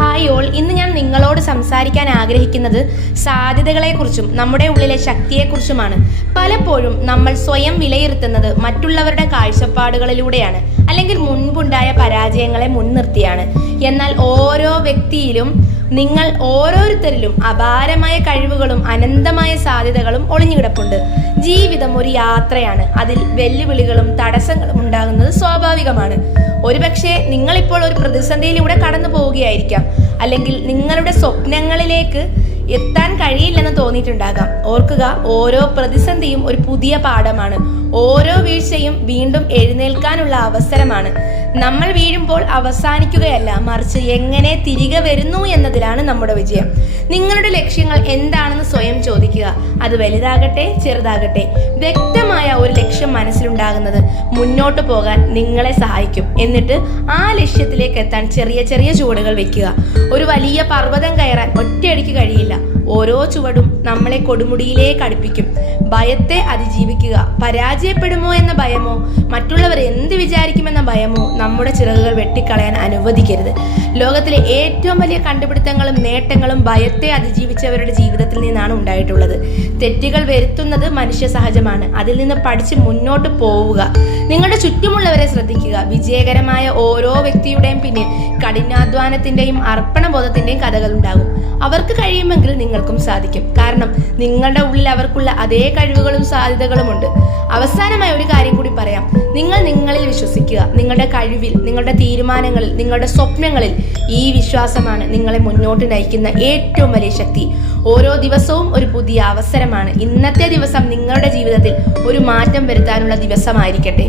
Hi all, ഇന്ന് ഞാൻ നിങ്ങളോട് സംസാരിക്കാൻ ആഗ്രഹിക്കുന്നത് സാധ്യതകളെക്കുറിച്ചും നമ്മുടെ ഉള്ളിലെ ശക്തിയെക്കുറിച്ചുമാണ്. പലപ്പോഴും നമ്മൾ സ്വയം വിലയിരുത്തുന്നത് മറ്റുള്ളവരുടെ കാഴ്ചപ്പാടുകളിലൂടെയാണ്, അല്ലെങ്കിൽ മുൻപുണ്ടായ പരാജയങ്ങളെ മുൻനിർത്തിയാണ്. എന്നാൽ ഓരോ വ്യക്തിയിലും, നിങ്ങൾ ഓരോരുത്തരിലും അപാരമായ കഴിവുകളും അനന്തമായ സാധ്യതകളും ഒളിഞ്ഞുകിടപ്പുണ്ട്. ജീവിതം ഒരു യാത്രയാണ്. അതിൽ വെല്ലുവിളികളും തടസ്സങ്ങളും ഉണ്ടാകുന്നത് സ്വാഭാവികമാണ്. ഒരുപക്ഷെ നിങ്ങളിപ്പോൾ ഒരു പ്രതിസന്ധിയിലൂടെ കടന്നു പോവുകയായിരിക്കാം, അല്ലെങ്കിൽ നിങ്ങളുടെ സ്വപ്നങ്ങളിലേക്ക് എത്താൻ കഴിയില്ലെന്ന് തോന്നിയിട്ടുണ്ടാകാം. ഓർക്കുക, ഓരോ പ്രതിസന്ധിയും ഒരു പുതിയ പാഠമാണ്. ഓരോ വീഴ്ചയും വീണ്ടും എഴുന്നേൽക്കാനുള്ള അവസരമാണ്. നമ്മൾ വീഴുമ്പോൾ അവസാനിക്കുകയല്ല, മറിച്ച് എങ്ങനെ തിരികെ വരുന്നു എന്നതിലാണ് നമ്മുടെ വിജയം. നിങ്ങളുടെ ലക്ഷ്യങ്ങൾ എന്താണെന്ന് സ്വയം ചോദിക്കുക. അത് വലുതാകട്ടെ ചെറുതാകട്ടെ, വ്യക്തമായ ഒരു ലക്ഷ്യം മനസ്സിലുണ്ടാകുന്നത് മുന്നോട്ട് പോകാൻ നിങ്ങളെ സഹായിക്കും. എന്നിട്ട് ആ ലക്ഷ്യത്തിലേക്ക് എത്താൻ ചെറിയ ചെറിയ ചുവടുകൾ വെക്കുക. ഒരു വലിയ പർവ്വതം കയറാൻ ഒറ്റയടിക്ക് കഴിയില്ല. ഓരോ ചുവടും നമ്മളെ കൊടുമുടിയിലേക്ക് അടുപ്പിക്കും. ഭയത്തെ അതിജീവിക്കുക. പരാജയപ്പെടുമോ എന്ന ഭയമോ മറ്റുള്ളവർ എന്ത് വിചാരിക്കുമെന്ന ഭയമോ നമ്മുടെ ചിറകുകൾ വെട്ടിക്കളയാൻ അനുവദിക്കരുത്. ലോകത്തിലെ ഏറ്റവും വലിയ കണ്ടുപിടുത്തങ്ങളും നേട്ടങ്ങളും ഭയത്തെ അതിജീവിച്ചവരുടെ ജീവിതത്തിൽ നിന്നാണ് ഉണ്ടായിട്ടുള്ളത്. തെറ്റുകൾ വരുത്തുന്നത് മനുഷ്യ സഹജമാണ്. അതിൽ നിന്ന് പഠിച്ച് മുന്നോട്ട് പോവുക. നിങ്ങളുടെ ചുറ്റുമുള്ളവരെ ശ്രദ്ധിക്കുക. വിജയകരമായ ഓരോ വ്യക്തിയുടെയും പിന്നിൽ കഠിനാധ്വാനത്തിന്റെയും അർപ്പണബോധത്തിന്റെയും കഥകൾ ഉണ്ടാകും. അവർക്ക് കഴിയുമെങ്കിൽ നിങ്ങൾക്കും സാധിക്കും. കാരണം നിങ്ങളുടെ ഉള്ളിൽ അവർക്കുള്ള അതേ കഴിവുകളും സാധ്യതകളുമുണ്ട്. അവസാനമായി ഒരു കാര്യം കൂടി പറയാം. നിങ്ങൾ നിങ്ങളിൽ വിശ്വസിക്കുക. നിങ്ങളുടെ കഴിവിൽ, നിങ്ങളുടെ തീരുമാനങ്ങളിൽ, നിങ്ങളുടെ സ്വപ്നങ്ങളിൽ. ഈ വിശ്വാസമാണ് നിങ്ങളെ മുന്നോട്ട് നയിക്കുന്ന ഏറ്റവും വലിയ ശക്തി. ഓരോ ദിവസവും ഒരു പുതിയ അവസരമാണ്. ഇന്നത്തെ ദിവസം നിങ്ങളുടെ ജീവിതത്തിൽ ഒരു മാറ്റം വരുത്താനുള്ള ദിവസമായിരിക്കട്ടെ.